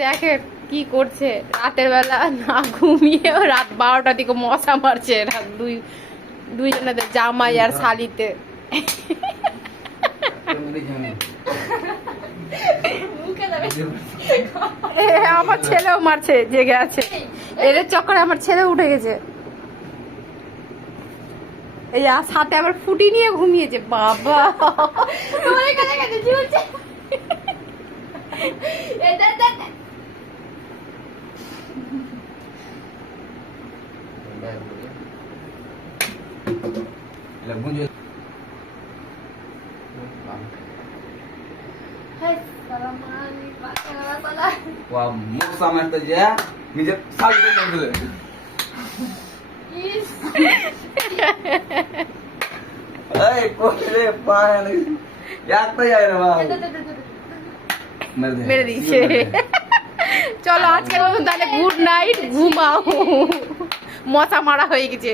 দেখে কি করছে রাতের বেলা না ঘুমিয়ে রাত 12টার দিকে মশা মারছে রাত দুইজনের জামাই আর শালিতে। আমার ছেলেও মারছে, জেগে আছে এদের চক্করে আমার ছেলে উঠে গেছে। এই সাথে আবার ফুটি নিয়ে ঘুমিয়েছে। বাবা Wah, mau sama aja, mijat salju dulu. Hey, kok le pahan? Yak to jai na babu. মেরে দিয়েছে। চলো আজকের মতন তাহলে গুড নাইট, ঘুমাও, মশা মারা হয়ে গেছে।